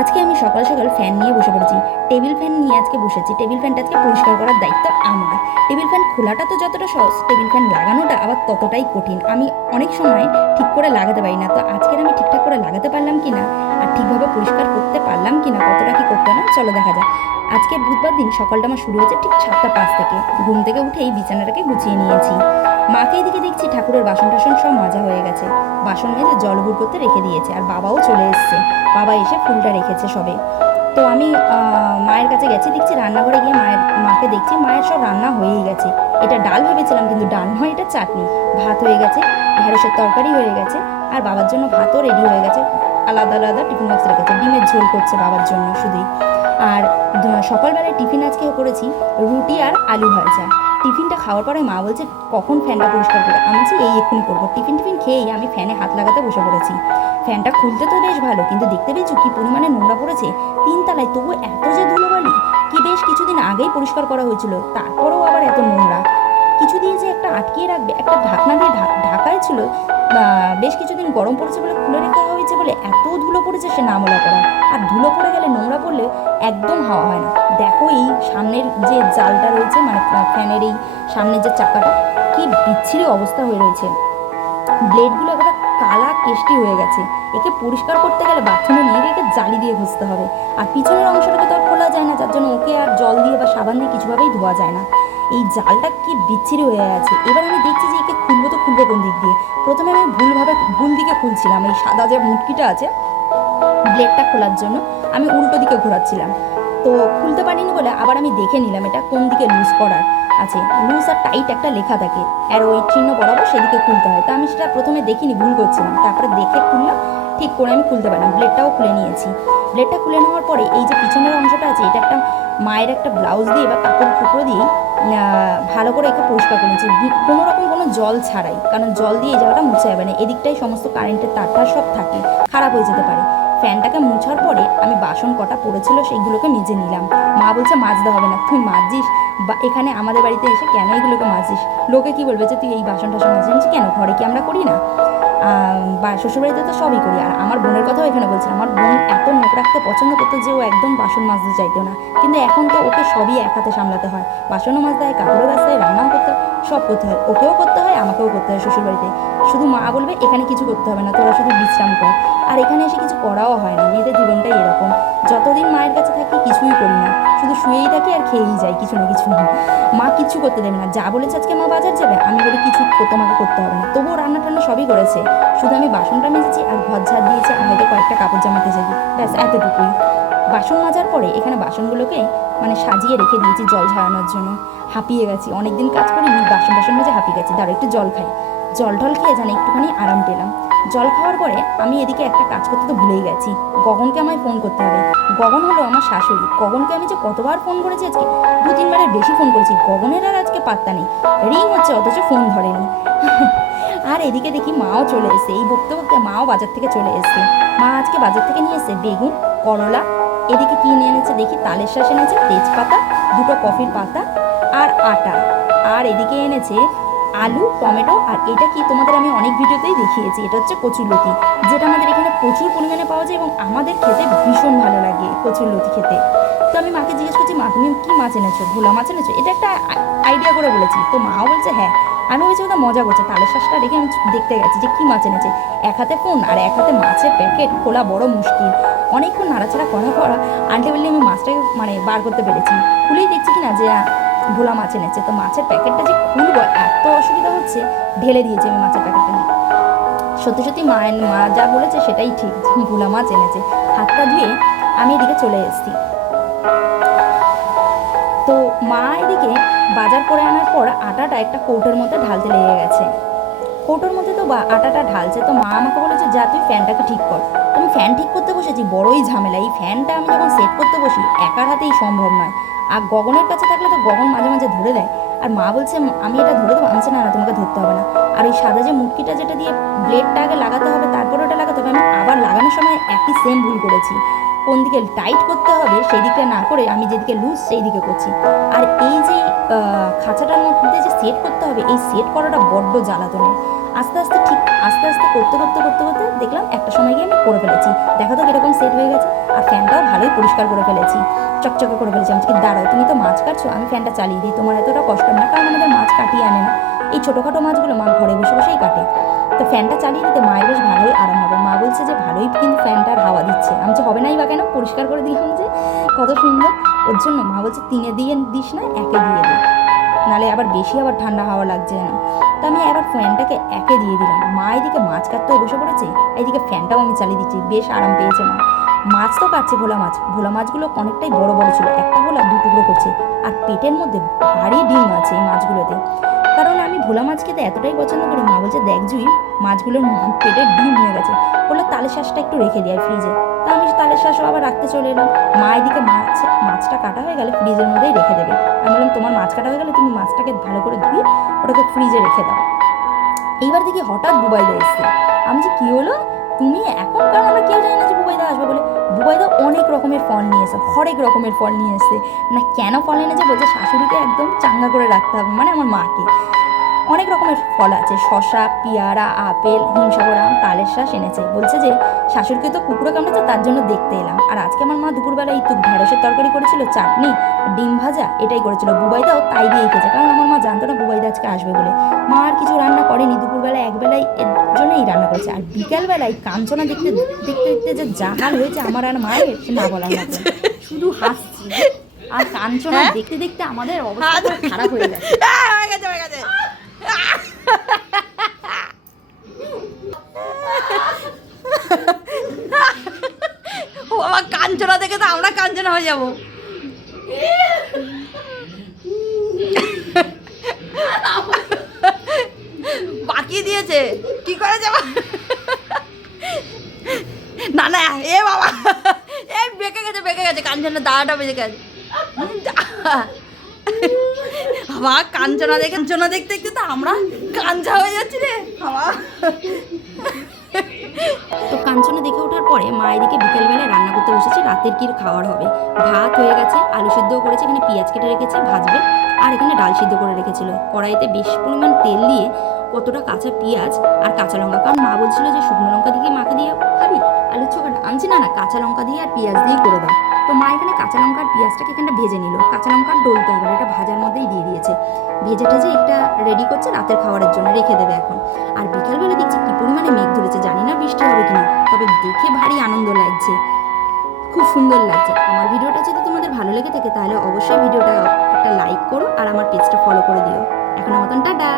আজকে আমি সকাল সকাল ফ্যান নিয়ে বসে পড়েছি। টেবিল ফ্যান নিয়ে আজকে বসেছি। টেবিল ফ্যানটা আজকে পরিষ্কার করার দায়িত্ব আমার। টেবিল ফ্যান খোলাটা তো যতটা সহজ টেবিল ফ্যান লাগানোটা আবার ততটাই কঠিন। আমি অনেক সময় ঠিক করে লাগাতে পারি না। তো আজকের আমি ঠিকঠাক করে লাগাতে পারলাম কি না আর ঠিকভাবে পরিষ্কার করতে পারলাম কি না কতটা কি করতে না চলো দেখা যাক। আজকে বুধবার দিন সকালটা আমার শুরু হয়েছে ঠিক সাতটা পাঁচ থেকে। ঘুম থেকে উঠেই বিছানাটাকে গুছিয়ে নিয়েছি। মাকে এদিকে দেখছি ঠাকুরের বাসন টাসন সব মাজা হয়ে গেছে। বাসন মেজে জল গুড় করতে রেখে দিয়েছে, আর বাবাও চলে এসছে। বাবা এসে ফুলটা রেখেছে সবে। তো আমি মায়ের কাছে গেছি, দেখছি রান্নাঘরে গিয়ে মায়ের, মাকে দেখছি মায়ের সব রান্না হয়েই গেছে। এটা ডাল ভেবেছিলাম, কিন্তু ডাল নয়, এটা চাটনি। ভাত হয়ে গেছে, ঢেঁড়সের তরকারি হয়ে গেছে, আর বাবার জন্য ভাতও রেডি হয়ে গেছে। আলাদা আলাদা টিফিন বক্স রেখেছে। ডিমের ঝোল করছে বাবার জন্য শুধুই। আর সকালবেলায় টিফিন আজকে করেছি রুটি আর আলু ভাজা। টিফিনটা খাওয়ার পরে মা বলছে, কখন ফ্যানটা পরিষ্কার করে আমি বলছি, এই এক্ষুনি করব। টিফিন টিফিন খেয়েই আমি ফ্যানে হাত লাগাতে বসে পড়েছি। ফ্যানটা খুলতে তো বেশ ভালো, কিন্তু দেখতে পেয়েছ কি পরিমাণে নোংরা পড়েছে? তিন তিনতলায় তবু এত যে ধুলোবালি কি বেশ কিছুদিন আগেই পরিষ্কার করা হয়েছিল, তারপরেও আবার এত নোংরা। কিছু দিয়ে যে একটা আটকিয়ে রাখবে, একটা ঢাকনা দিয়ে ঢা- ঢাকাই ছিল বেশ কিছুদিন গরম পড়েছে বলে খুলে রেখে বলে এত ধুলো পড়েছে সে নামলা করা। আর ধুলো পড়ে গেলে নোংরা পড়লে একদম হাওয়া হয় না। দেখো এই সামনের যে জালটা রয়েছে মানে ফ্যানের এই সামনের যে চাকাটা, কি বিচ্ছিরি অবস্থা হয়ে রয়েছে। ব্লেডগুলো একেবারে কালা কেষ্টি হয়ে গেছে। একে পরিষ্কার করতে গেলে বাথরুমে নিয়ে গিয়ে জালি দিয়ে ঘষতে হবে। আর পিছনের অংশটাকে তো আর খোলা যায় না, যার জন্য ওকে আর জল দিয়ে বা সাবান দিয়ে কিছুভাবেই ধোয়া যায় না। এই জালটা কি বিচ্ছিরি হয়ে আছে। এবার আমি একে খুলবো কোন দিক দিয়ে। প্রথমে আমি ভুলভাবে ভুল দিকে খুলছিলাম, এই সাদা যে মুটকিটা আছে ব্লেডটা খোলার জন্য আমি উল্টো দিকে ঘোরাচ্ছিলাম। তো খুলতে পারিনি বলে আবার আমি দেখে নিলাম এটা কোন দিকে লুজ করার আছে। লুজ আর টাইট একটা লেখা থাকে আর ওই চিহ্ন বরাবর সেদিকে খুলতে হয়। তো আমি সেটা প্রথমে দেখিনি, ভুল করছিলাম। তারপরে দেখে খুললাম, ঠিক করে আমি খুলতে পারলাম। ব্লেডটাও খুলে নিয়েছি। ব্লেডটা খুলে নেওয়ার পরে এই যে পিছনের অংশটা আছে, এটা একটা মায়ের একটা ব্লাউজ দিয়ে বা কাপড় টুকরো দিয়ে ভালো করে একে পরিষ্কার করেছি কোনো রকম কোনো জল ছাড়াই, কারণ জল দিয়ে এই জায়গাটা মুছে যাবে না। এদিকটাই সমস্ত কারেন্টের তারটা সব থাকে, খারাপ হয়ে যেতে পারে। ফ্যানটাকে মুছার পরে আমি বাসন কটা পড়েছিল সেইগুলোকে মেজে নিলাম। মা বলছে, মাজতে হবে না, তুই মাজিস বা এখানে আমাদের বাড়িতে এসে কেন এগুলোকে মাজিস লোকে কি বলবে যে, তুই এই বাসন টাসন মাজিস কেন, ঘরে কি আমরা করি না? বা শ্বশুরবাড়িতে তো সবই করি। আর আমার বোনের কথাও এখানে বলছিলাম আমার বোন এত মুখ রাখতে পছন্দ করতো যে ও একদম বাসন মাজতে চাইতো না। কিন্তু এখন তো ওকে সবই এক হাতে সামলাতে হয়। বাসনও মাজতে হয়, কাপড়ও মাজতে হয়, রান্নাও করতে হয়, সব করতে হয়। ওকেও করতে হয়, আমাকেও করতে হয় শ্বশুরবাড়িতে। শুধু মা বলবে, এখানে কিছু করতে হবে না, তোরা শুধু বিশ্রাম কর। আর এখানে এসে কিছু করাও হয় না মেয়েদের জীবনটাই এরকম। যতদিন মায়ের কাছে থাকি কিছুই করি না, শুধু শুয়েই থাকি আর খেয়েই যাই কিছু না কিছু। না মা কিচ্ছু করতে দেবে না, যা বলেছে আজকে মা বাজার যাবে, আমি বলি কিছু তোমাকে করতে হবে না। তবুও রান্না টান্না সবই করেছে, শুধু আমি বাসনটা মেজেছি আর ঘর ঝাড় দিয়েছি আর হয়তো কয়েকটা কাপড় জামাতে দিই, ব্যাস এতটুকুই। বাসন মাজার পরে এখানে বাসনগুলোকে মানে সাজিয়ে রেখে দিয়েছি জল ঝরানোর জন্য। হাঁপিয়ে গেছি, অনেকদিন কাজ করিনি বাসন টাসন মেজে হাঁপিয়ে গেছি। দাঁড়ো একটু জল খাই। জল টল খেয়ে জানি একটুখানি আরাম পেলাম। জল খাওয়ার পরে আমি এদিকে একটা কাজ করতে তো ভুলেই গেছি। গগনকে আমায় ফোন করতে হবে। গগন হলো আমার শাশুড়ি। গগনকে আমি যে কতবার ফোন করেছি আজকে? দু তিনবারের বেশি ফোন করেছি। গগনের আর আজকে পাত্তা নেই। রিং হচ্ছে, অথচ ফোন ধরেনি। আর এদিকে দেখি মাও চলে এসে এই বকতে বকতে মাও বাজার থেকে চলে এসছে। মা আজকে বাজার থেকে নিয়ে এসছে বেগুন, করলা। এদিকে কি নিয়ে এনেছে দেখি? তালের শাঁস এনেছে, তেজপাতা, দুটো কফির পাতা আর আটা। আর এদিকে এনেছে আলু, টমেটো, আর এটা কি তোমাদের আমি অনেক ভিডিওতেই দেখিয়েছি, এটা হচ্ছে কচুরলতি যেটা আমাদের এখানে প্রচুর পরিমাণে পাওয়া যায় এবং আমাদের খেতে ভীষণ ভালো লাগে কচুর কচুরলতি খেতে। তো আমি মাকে জিজ্ঞেস করছি, মা, তুমি কি মাছ এনেছো? ভোলা মাছ এনেছো? এটা একটা আইডিয়া করে বলেছি। তো মাও বলছে হ্যাঁ। আমি বলছি, ওটা মজা করছে। তালের শ্বাসটা রেখে আমি দেখতে গেছি যে কী মাছ এনেছে। এক হাতে ফোন আর এক হাতে মাছের প্যাকেট, খোলা বড় মুশকিল। অনেকক্ষণ নাড়াচাড়া করা করা আলটিমেটলি আমি মাছটাকে মানে বার করতে পেরেছি। খুলেই দেখছি কি না যে ভোলা মাছ এনেছে। তো মাছের প্যাকেটটা যে খুলবো, এত অসুবিধা হচ্ছে, ঢেলে দিয়েছি আমি মাছের প্যাকেটটা নিয়ে সত্যি সত্যি মায়ের, মা যা বলেছে সেটাই ঠিক ভোলা মাছ এনেছে। হাতটা ধুয়ে আমি এদিকে চলে এসেছি। তো মা এদিকে বাজার করে আনার পর আটাটা একটা কৌটোর মধ্যে ঢালতে লেগে গেছে। কৌটোর মধ্যে তো বা, আটাটা ঢালছে, তো মা আমাকে বলেছে, যা, তুই ফ্যানটাকে ঠিক কর। আমি ফ্যান ঠিক করতে বসেছি, বড়ই ঝামেলা। এই ফ্যানটা আমি যখন সেট করতে বসি, একার হাতেই সম্ভব নয়। আর গগনের কাছে থাকলে তো গগন মাঝে মাঝে ধরে দেয়। আর মা বলছে আমি এটা ধরে দেবো। বলছি, না না তোমাকে ধরতে হবে না। আর ওই সাদা যে মুটকিটা যেটা দিয়ে ব্লেডটা আগে লাগাতে হবে তারপরে ওটা লাগাতে হবে। আমি আবার লাগানোর সময় একই সেম ভুল করেছি। কোন দিকে টাইট করতে হবে সেই দিকটা না করে আমি যেদিকে লুজ সেই দিকে করছি। আর এই যে খাঁচাটার মধ্যে যে সেট করতে হবে, এই সেট করাটা বড্ড জ্বালাতনের আস্তে আস্তে ঠিক আস্তে আস্তে করতে করতে করতে করতে দেখলাম একটা সময় গিয়ে আমি করে ফেলেছি। দেখা তো কীরকম সেট হয়ে গেছে, আর ফ্যানটাও ভালোই পরিষ্কার করে ফেলেছি। চকচকে করে ফেলেছি। আমি দাঁড়াও, তুমি তো মাছ কাটছো, আমি ফ্যানটা চালিয়ে দিই। তোমার এতটা কষ্ট না, কারণ আমাদের মাছ কাটিয়ে আনে না। এই ছোটোখাটো মাছগুলো মা ঘরে বসে বসেই কাটে। তো ফ্যানটা চালিয়ে দিতে মায়ের বেশ ভালোই আরাম হবে। মা বলছে যে, ভালোই কিন্তু ফ্যানটার হাওয়া দিচ্ছে। আমি যে হবে নাই বা কেন? পরিষ্কার করে দিলাম যে, কত সুন্দর। ওর জন্য মা বলছে, তিনে দিয়ে দিস না, একে দিয়ে দে। নালে আবার বেশি আবার ঠান্ডা হাওয়া লাগছে যেন। তো আমি এবার ফ্যানটাকে একে দিয়ে দিলাম। মা এদিকে মাছ কাটতেও বসে পড়েছে এইদিকে ফ্যানটাও আমি চালিয়ে দিচ্ছি। বেশ আরাম পেয়েছে মা। মাছ তো কাটছে ভোলা মাছ। ভোলা মাছগুলো অনেকটাই বড় বড় ছিল। একটা ভোলা দু টুকরো করছে। আর পেটের মধ্যে ভারী ডিম আছে এই মাছগুলোতে। কারণ আমি ভোলা মাছ খেতে এতটাই পছন্দ করি, মা বলছে, দেখ জুই, মাছগুলোর পেটে ডিম হয়ে গেছে। বলল, তালের শ্বাসটা একটু রেখে দেয় ফ্রিজে। তা আমি তালের শ্বাসও আবার রাখতে চলে এলাম। মা এদিকে মাছ, মাছটা কাটা হয়ে গেলে ফ্রিজের মধ্যেই রেখে দেবে। আমি বললাম, তোমার মাছ কাটা হয়ে গেলে তুমি মাছটাকে ভালো করে ধুয়ে ওটাকে ফ্রিজে রেখে দাও। এইবার দেখি হঠাৎ দুবাই রয়েছে আমি যে কী হলো? তুমি এখন কারণ আমরা কেউ জানি না যে বুবাইদা আসবে বলে। বুবাইদা অনেক রকমের ফল নিয়ে এসে, হরেক রকমের ফল নিয়ে এসছে না, কেন ফল এনেছে বলছে শাশুড়িকে একদম চাঙ্গা করে রাখতে হবে মানে আমার মাকে। অনেক রকমের ফল আছে, শশা, পেয়ারা, আপেল, হিমসাগর তালের শ্বাস এনেছে। বলছে যে শাশুড়িকে তো কুকুরে কামড়েছে তার জন্য দেখতে এলাম। আর আজকে আমার মা দুপুরবেলা এই তো ঢেঁড়সের তরকারি করেছিল, চাটনি, ডিম ভাজা, এটাই করেছিল। বুবাইদাও তাই দিয়ে খেয়েছে, কারণ আমার মা জানতো না বুবাইদা আজকে আসবে বলে। মা আর কিছু রান্না করেনি, দুপুরবেলা একবেলায় জন্যই রান্না করেছে। আর বিকালবেলায় কাঞ্চনা দেখতে দেখতে দেখতে যে জাহাল হয়েছে আমার আর মায়ের না বলার মতো শুধু হাসছি। আর কাঞ্চনা দেখতে দেখতে আমাদের অবস্থা খারাপ হয়ে গেছে। হয়ে হয়ে ও কাঞ্চনা দেখে তো আমরা কাঞ্চনা হয়ে যাব। বাকি দিয়েছে। কি করে যাব? না না, এ বাবা, এ বেঁকে গেছে বেঁকে গেছে, কাঞ্চনের দাঁড়াটা বেঁচে গেছে। বাবা, কাঞ্চনা দেখে, কাঞ্চনা দেখতে দেখতে তো আমরা কাঞ্চা হয়ে যাচ্ছি রে, বাবা। তো কাঞ্চনা দেখে ওঠার পরে মা এদিকে বিকেলবেলায় রান্না করতে বসেছে, রাতের কি খাওয়ার হবে? ভাত হয়ে গেছে, আলু সিদ্ধও করেছে, এখানে পেঁয়াজ কেটে রেখেছে, ভাজবে, আর এখানে ডাল সিদ্ধ করে রেখেছিল। কড়াইতে বেশ পরিমাণ তেল দিয়ে কতটা কাঁচা পেঁয়াজ আর কাঁচা লঙ্কা। কারণ মা বলছিল যে শুকনো লঙ্কা দিয়ে মাকে দিয়ে খাবি আলুর চোখাটা আনছি না না, কাঁচা লঙ্কা দিয়ে আর পেঁয়াজ দিয়েই করে দাও। তো মা এখানে কাঁচা লঙ্কা আর পেঁয়াজটাকে এখানটা ভেজে নিল। কাঁচা লঙ্কা ডলতে হবে এটা ভাজার মধ্যেই দিয়ে দিয়েছে। ভেজে টেজে এটা রেডি করছে, রাতের খাবারের জন্য রেখে দেবে এখন। আর বিকালবেলা দেখছি কি পরিমাণে মেঘ ধরেছে, জানি না বৃষ্টি হবে কিনা, তবে দেখে ভারী আনন্দ লাগছে। খুব সুন্দর লাগছে। আমার ভিডিওটা যদি তোমাদের ভালো লেগে থাকে, তাহলে অবশ্যই ভিডিওটা একটা লাইক করো আর আমার পেজটা ফলো করে দিও। এখনও মতন, টাটা!